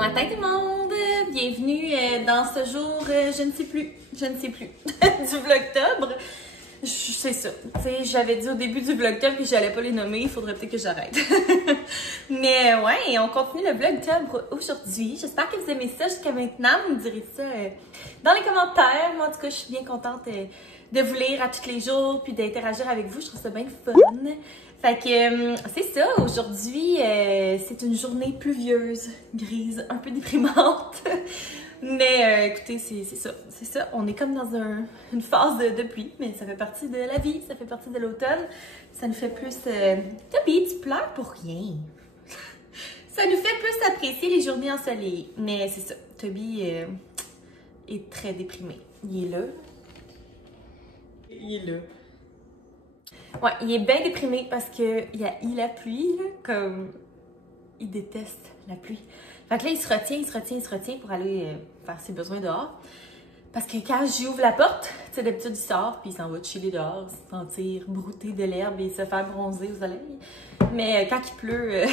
matin tout le monde! Bienvenue dans ce jour, je ne sais plus, du vlogtobre. C'est ça, tu sais, j'avais dit au début du vlogtobre que j'allais pas les nommer, il faudrait peut-être que j'arrête. Mais ouais, on continue le vlogtobre aujourd'hui. J'espère que vous aimez ça jusqu'à maintenant, vous me direz ça dans les commentaires. Moi en tout cas, je suis bien contente de vous lire à tous les jours puis d'interagir avec vous, je trouve ça bien fun. Fait que c'est ça, aujourd'hui, c'est une journée pluvieuse, grise, un peu déprimante. Mais écoutez, c'est ça, on est comme dans une phase de pluie, mais ça fait partie de la vie, ça fait partie de l'automne. Ça nous fait plus... Toby, tu pleures pour rien. Ça nous fait plus apprécier les journées ensoleillées. Mais c'est ça, Toby est très déprimé. Il est là. Il est là. Ouais, il est bien déprimé parce qu'il a eu la pluie, là, comme il déteste la pluie. Fait que là, il se retient pour aller faire ses besoins dehors. Parce que quand j'ouvre la porte, tu sais, d'habitude, il sort puis il s'en va chiller dehors, se sentir brouter de l'herbe et se faire bronzer au soleil. Mais quand il pleut,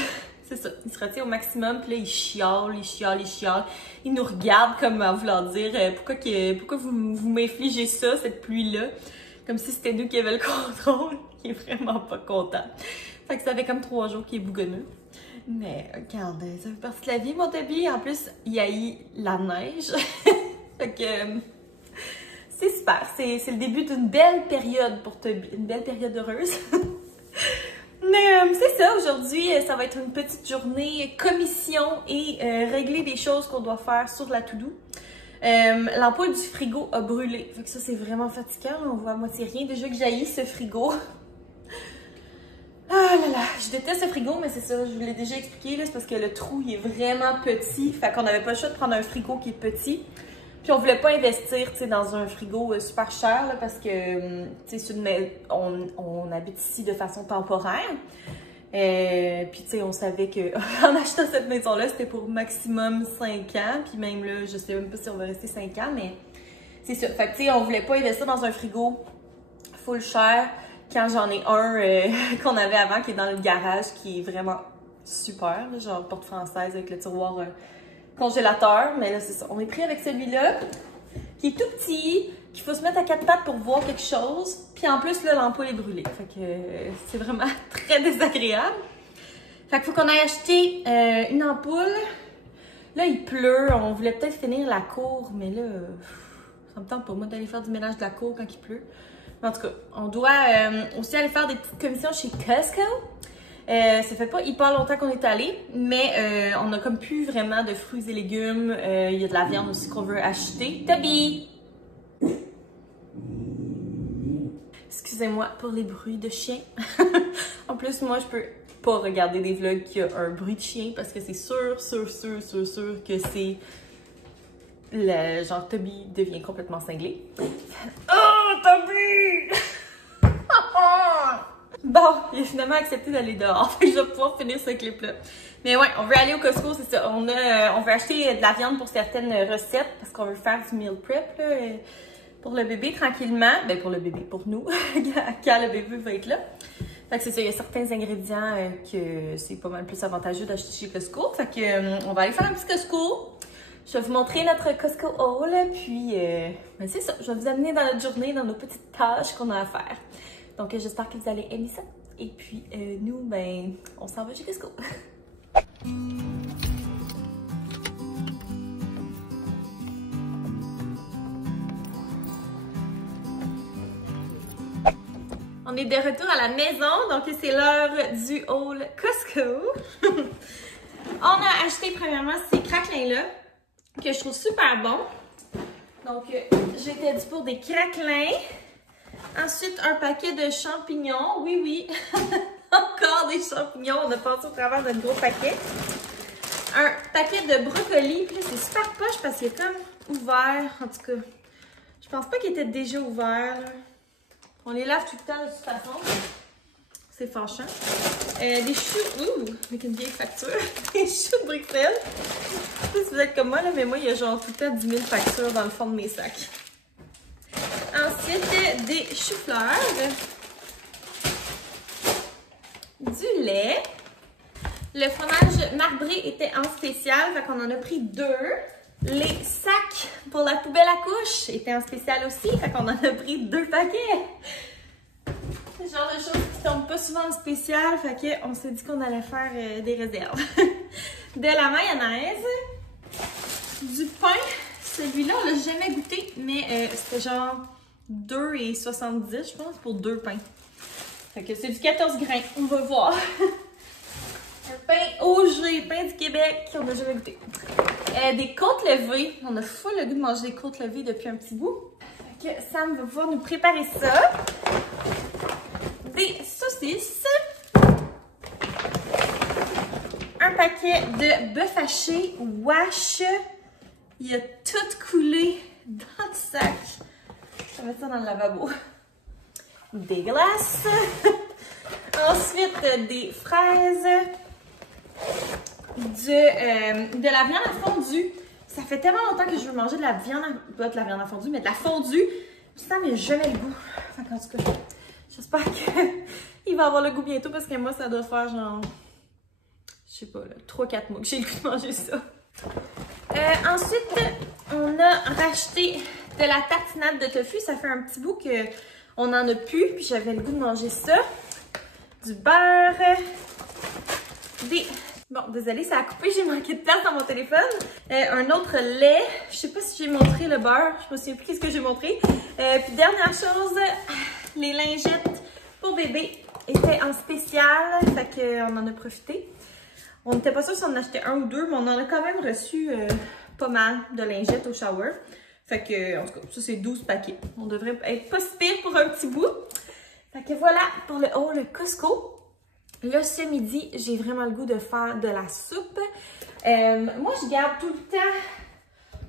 c'est ça, il se retient au maximum puis là, il chiale. Il nous regarde comme en voulant dire pourquoi vous m'infligez ça, cette pluie-là. Comme si c'était nous qui avions le contrôle. Il est vraiment pas content. Fait que ça fait comme 3 jours qu'il est bougonneux. Mais regarde, ça fait partie de la vie, mon Toby. En plus, il haït la neige. Fait que c'est super. C'est le début d'une belle période pour Toby. Une belle période heureuse. Mais c'est ça, aujourd'hui, ça va être une petite journée commission et régler des choses qu'on doit faire sur la to-do. L'ampoule du frigo a brûlé. Fait que ça, c'est vraiment fatigant. On voit à moitié rien. Déjà que j'haïs ce frigo. Ah là là, je déteste ce frigo, mais c'est ça, je vous l'ai déjà expliqué. C'est parce que le trou, il est vraiment petit. Fait qu'on n'avait pas le choix de prendre un frigo qui est petit. Puis on voulait pas investir, tu sais, dans un frigo super cher, là, parce que, tu sais, on habite ici de façon temporaire. Puis tu sais, on savait que en achetant cette maison-là, c'était pour maximum 5 ans. Puis même là, je sais même pas si on va rester 5 ans, mais c'est ça. Fait que tu sais, on voulait pas investir dans un frigo full cher quand j'en ai un qu'on avait avant qui est dans le garage, qui est vraiment super, là, genre porte française avec le tiroir congélateur. Mais là, c'est ça. On est pris avec celui-là, qui est tout petit, qu'il faut se mettre à 4 pattes pour voir quelque chose. Puis en plus, là, l'ampoule est brûlée. Fait que c'est vraiment très désagréable. Fait qu'il faut qu'on aille acheter une ampoule. Là, il pleut. On voulait peut-être finir la cour, mais là, ça me tente pas, moi, d'aller faire du ménage de la cour quand il pleut. Mais en tout cas, on doit aussi aller faire des petites commissions chez Costco. Ça fait pas hyper longtemps qu'on est allé, mais on a comme plus vraiment de fruits et légumes. Il y a de la viande aussi qu'on veut acheter. Toby! Excusez-moi pour les bruits de chien. En plus, moi, je peux pas regarder des vlogs qui ont un bruit de chien parce que c'est sûr que c'est le genre Toby devient complètement cinglé. Oh, Toby! Bon, il a finalement accepté d'aller dehors. Fait que je vais pouvoir finir ce clip-là. Mais ouais, on veut aller au Costco, c'est ça. On veut acheter de la viande pour certaines recettes parce qu'on veut faire du meal prep, là. Pour le bébé, tranquillement. Ben, pour le bébé, pour nous, quand le bébé va être là. Fait que c'est ça, il y a certains ingrédients que c'est pas mal plus avantageux d'acheter chez Costco. Fait que on va aller faire un petit Costco. Je vais vous montrer notre Costco haul. Puis, ben c'est ça, je vais vous amener dans notre journée, dans nos petites tâches qu'on a à faire. Donc, j'espère que vous allez aimer ça. Et puis, nous, ben, on s'en va chez Costco. On est de retour à la maison, donc c'est l'heure du haul Costco. On a acheté premièrement ces craquelins-là, que je trouve super bons. Donc, j'étais due pour des craquelins. Ensuite, un paquet de champignons. Oui, encore des champignons. On a passé au travers d'un gros paquet. Un paquet de brocolis. Puis là, c'est super poche parce qu'il est comme ouvert. En tout cas, je pense pas qu'il était déjà ouvert, là. On les lave tout le temps de toute façon. C'est fâchant. Des choux, avec une vieille facture. Des choux de Bruxelles. Je sais pas si vous êtes comme moi, là, mais moi, il y a genre tout le temps 10 000 factures dans le fond de mes sacs. Ensuite, des choux-fleurs. Du lait. Le fromage marbré était en spécial, fait qu'on en a pris 2. Les sacs pour la poubelle à couches étaient en spécial aussi, fait qu'on en a pris 2 paquets. C'est le genre de choses qui tombent pas souvent en spécial, fait qu'on s'est dit qu'on allait faire des réserves. De la mayonnaise, du pain, celui-là on l'a jamais goûté, mais c'était genre 2,70 je pense pour 2 pains. Fait que c'est du 14 grains, on va voir. Un pain Auger, pain du Québec, on n'a jamais goûté. Des côtes levées, on a full le goût de manger des côtes levées depuis un petit bout. Fait que Sam va pouvoir nous préparer ça. Des saucisses. Un paquet de bœuf haché wash. Il a tout coulé dans le sac. Je vais mettre ça dans le lavabo. Dégueulasse. Ensuite, des fraises. De la viande à fondue. Ça fait tellement longtemps que je veux manger de la viande à... Pas de la viande à fondue, mais de la fondue. Ça n'a jamais le goût. Enfin, en tout cas, j'espère qu'il va avoir le goût bientôt parce que moi, ça doit faire genre... Je sais pas, 3-4 mois que j'ai le goût de manger ça. Ensuite, on a racheté de la tartinade de tofu. Ça fait un petit bout qu'on n'en a plus. Puis j'avais le goût de manger ça. Du beurre. Bon, désolée, ça a coupé. J'ai manqué de place dans mon téléphone. Un autre lait. Je sais pas si j'ai montré le beurre. Je me souviens plus qu'est-ce que j'ai montré. Puis dernière chose, les lingettes pour bébé étaient en spécial. Fait qu'on en a profité. On n'était pas sûr si on en achetait 1 ou 2, mais on en a quand même reçu pas mal de lingettes au shower. Fait que, en tout cas, ça c'est 12 paquets. On devrait être pas si pire pour un petit bout. Fait que voilà pour le Costco. Là, ce midi, j'ai vraiment le goût de faire de la soupe. Moi, je garde tout le temps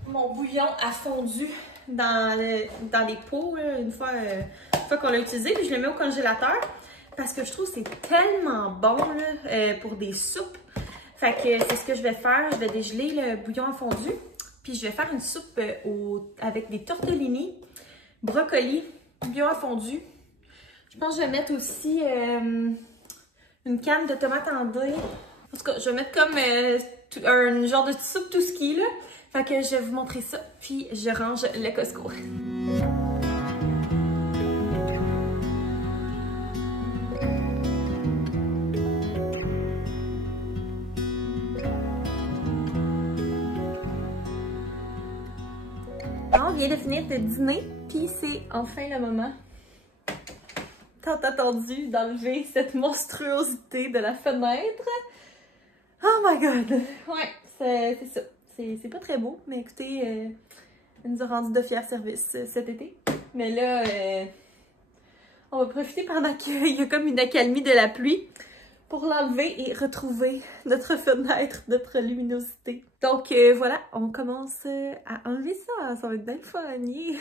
mon bouillon à fondu dans les pots, là, une fois qu'on l'a utilisé, puis je le mets au congélateur. Parce que je trouve que c'est tellement bon là, pour des soupes. Fait que c'est ce que je vais faire. Je vais dégeler le bouillon à fondu. Puis je vais faire une soupe avec des tortellini, brocoli, bouillon à fondu. Je pense que je vais mettre aussi une canne de tomates en dés. En tout cas, je vais mettre comme un genre de soupe tout ski là. Fait que je vais vous montrer ça. Puis je range le Costco. On vient de finir de dîner, puis c'est enfin le moment tant attendu d'enlever cette monstruosité de la fenêtre. Oh my god! Ouais, c'est ça. C'est pas très beau, mais écoutez, elle nous a rendu de fiers services cet été. Mais là, on va profiter pendant qu'il y a comme une accalmie de la pluie pour l'enlever et retrouver notre fenêtre, notre luminosité. Donc voilà, on commence à enlever ça. Ça va être bien fun. Yeah.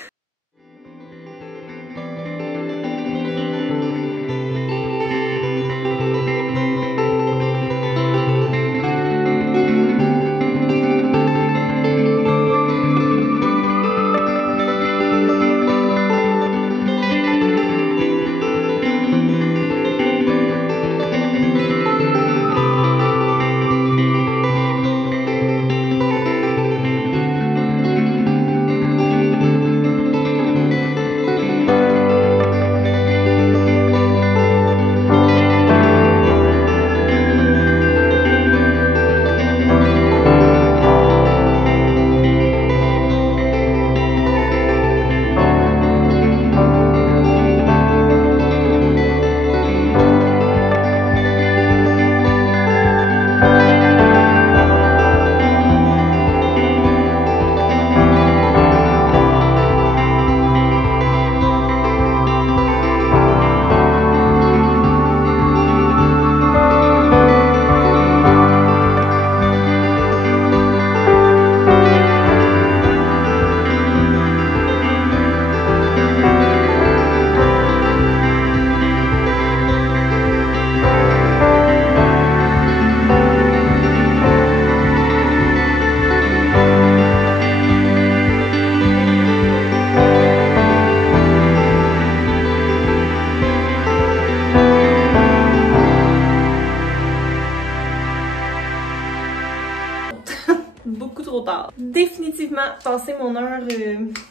trop tard. Définitivement passé mon heure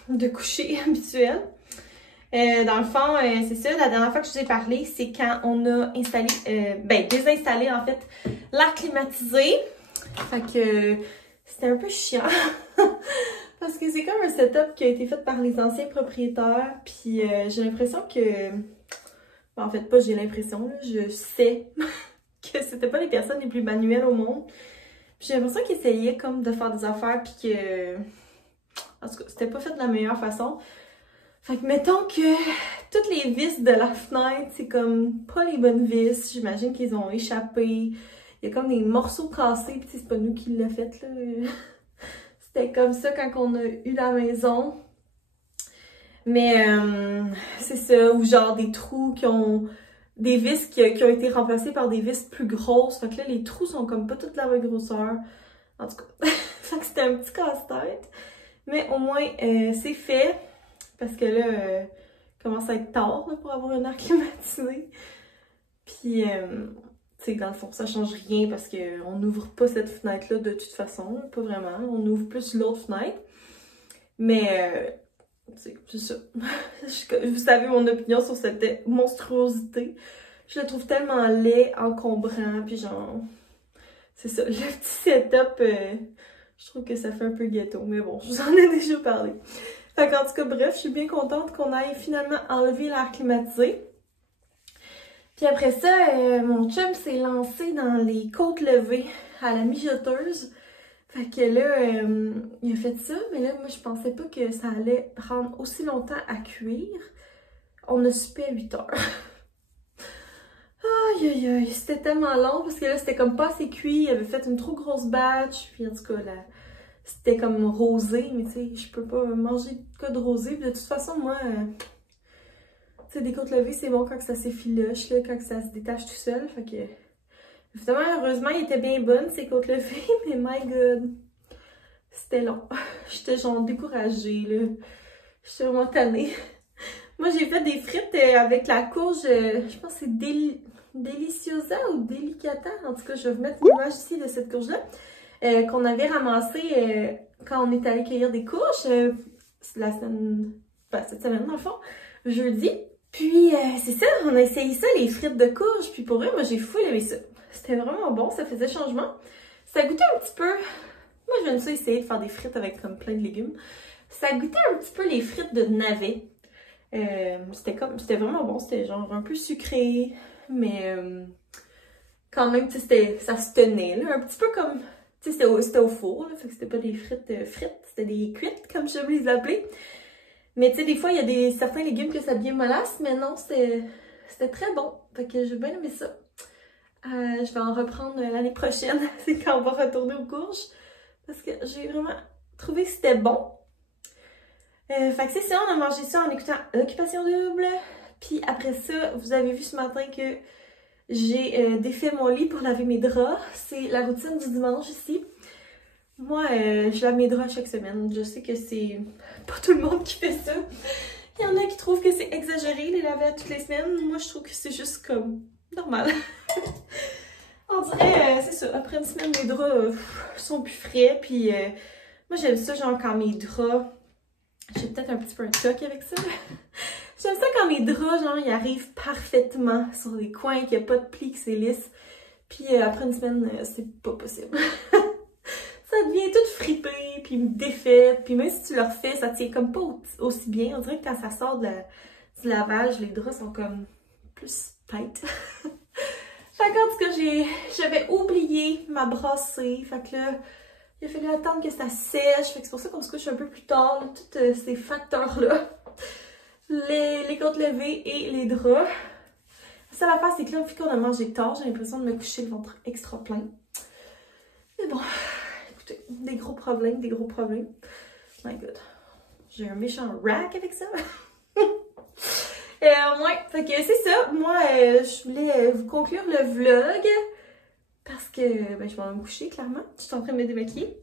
de coucher habituelle. Dans le fond, c'est ça, la dernière fois que je vous ai parlé, c'est quand on a installé, désinstallé en fait, l'air climatisé. Fait que c'était un peu chiant. Parce que c'est comme un setup qui a été fait par les anciens propriétaires. Puis j'ai l'impression que... En fait, pas j'ai l'impression, je sais que c'était pas les personnes les plus manuelles au monde. Puis j'ai l'impression qu'ils essayaient comme de faire des affaires puis que... En tout cas, c'était pas fait de la meilleure façon. Fait que mettons que toutes les vis de la fenêtre, c'est comme pas les bonnes vis. J'imagine qu'ils ont échappé. Il y a comme des morceaux cassés, puis c'est pas nous qui l'a fait, là. C'était comme ça quand on a eu la maison. Mais c'est ça, ou genre des trous qui ont... Des vis qui ont été remplacées par des vis plus grosses. Fait que là, les trous sont comme pas toute la même grosseur. En tout cas, fait que c'était un petit casse-tête. Mais au moins, c'est fait. Parce que là, commence à être tard là, pour avoir un air climatisé. Puis, tu sais, dans le fond, ça change rien parce qu'on n'ouvre pas cette fenêtre-là de toute façon. Pas vraiment. On ouvre plus l'autre fenêtre. Mais, c'est ça. Vous savez mon opinion sur cette monstruosité. Je le trouve tellement laid, encombrant, puis genre... C'est ça, le petit setup, je trouve que ça fait un peu ghetto. Mais bon, je vous en ai déjà parlé. Fait qu'en tout cas, bref, je suis bien contente qu'on aille finalement enlever l'air climatisé. Puis après ça, mon chum s'est lancé dans les côtes levées à la mijoteuse. Fait que là, il a fait ça, mais là, moi, je pensais pas que ça allait prendre aussi longtemps à cuire. On a soupé à 8 heures. Aïe, aïe, aïe, c'était tellement long parce que là, c'était comme pas assez cuit. Il avait fait une trop grosse batch. Puis en tout cas, là, c'était comme rosé, mais tu sais, je peux pas manger de quoi de rosé. Puis de toute façon, moi, tu sais, des côtes levées, c'est bon quand ça s'effiloche, là, quand ça se détache tout seul. Fait que, évidemment, heureusement, il était bien bonne, ces côtes levées, mais my god, c'était long. J'étais genre découragée, là. J'étais vraiment tannée. Moi, j'ai fait des frites avec la courge, je pense que c'est Deliciosa ou Delicata. En tout cas, je vais vous mettre une image ici de cette courge-là. Qu'on avait ramassée quand on est allé cueillir des courges la semaine, cette semaine dans le fond, jeudi. Puis c'est ça, on a essayé ça, les frites de courges. Puis pour vrai, moi j'ai fou aimé ça. C'était vraiment bon, ça faisait changement. Ça goûtait un petit peu, moi j'aime ça essayer de faire des frites avec comme plein de légumes. Ça goûtait un petit peu les frites de navet. C'était vraiment bon, c'était genre un peu sucré, mais quand même, tu sais, ça se tenait, là, un petit peu comme... Tu sais, c'était au four, là, fait que c'était pas des frites, c'était des cuites, comme j'aime les appeler. Mais tu sais, des fois, il y a certains légumes que ça devient mollasse, mais non, c'était très bon. Fait que j'ai bien aimé ça. Je vais en reprendre l'année prochaine, c'est quand on va retourner aux courges. Parce que j'ai vraiment trouvé que c'était bon. Fait que c'est ça, on a mangé ça en écoutant Occupation Double. Puis après ça, vous avez vu ce matin que j'ai défait mon lit pour laver mes draps. C'est la routine du dimanche ici. Moi, je lave mes draps chaque semaine. Je sais que c'est pas tout le monde qui fait ça. Il y en a qui trouvent que c'est exagéré les laver à toutes les semaines. Moi, je trouve que c'est juste comme normal. On dirait, c'est ça, après une semaine, mes draps sont plus frais. Puis moi, j'aime ça, genre quand mes draps... J'ai peut-être un petit peu un toc avec ça. J'aime ça quand mes draps, genre, ils arrivent parfaitement sur les coins, qu'il n'y a pas de plis, que c'est lisse. Puis après une semaine, c'est pas possible. Ça devient tout fripé, puis défait. Puis même si tu le refais, ça tient comme pas aussi bien. On dirait que quand ça sort du lavage, les draps sont comme plus tight. Fait qu'en tout cas, j'avais oublié ma brassée. Fait que là, il a fallu attendre que ça sèche. Fait que c'est pour ça qu'on se couche un peu plus tard. Tous ces facteurs-là. Les côtes levées et les draps. La seule affaire, c'est que là, vu qu'on a mangé tard, j'ai l'impression de me coucher le ventre extra plein. Mais bon, écoutez, des gros problèmes, des gros problèmes. My god. J'ai un méchant rack avec ça. Ouais, fait que c'est ça. Moi, je voulais vous conclure le vlog. Parce que ben, je vais me coucher, clairement. Je suis en train de me démaquiller.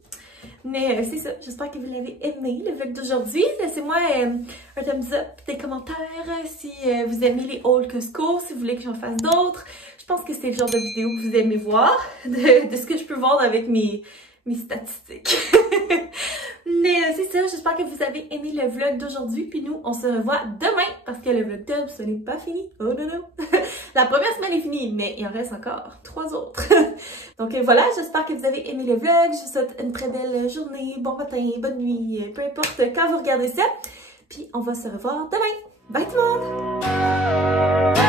Mais c'est ça. J'espère que vous l'avez aimé, le vlog d'aujourd'hui. Laissez-moi un thumbs up, des commentaires si vous aimez les hauls Costco, si vous voulez que j'en fasse d'autres. Je pense que c'est le genre de vidéo que vous aimez voir, de ce que je peux voir avec mes statistiques. Mais c'est ça, j'espère que vous avez aimé le vlog d'aujourd'hui. Puis nous, on se revoit demain parce que le vlog top, ce n'est pas fini. Oh non, non. La première semaine est finie, mais il en reste encore 3 autres. Donc voilà, j'espère que vous avez aimé le vlog. Je vous souhaite une très belle journée, bon matin, bonne nuit, peu importe quand vous regardez ça. Puis on va se revoir demain. Bye tout le monde!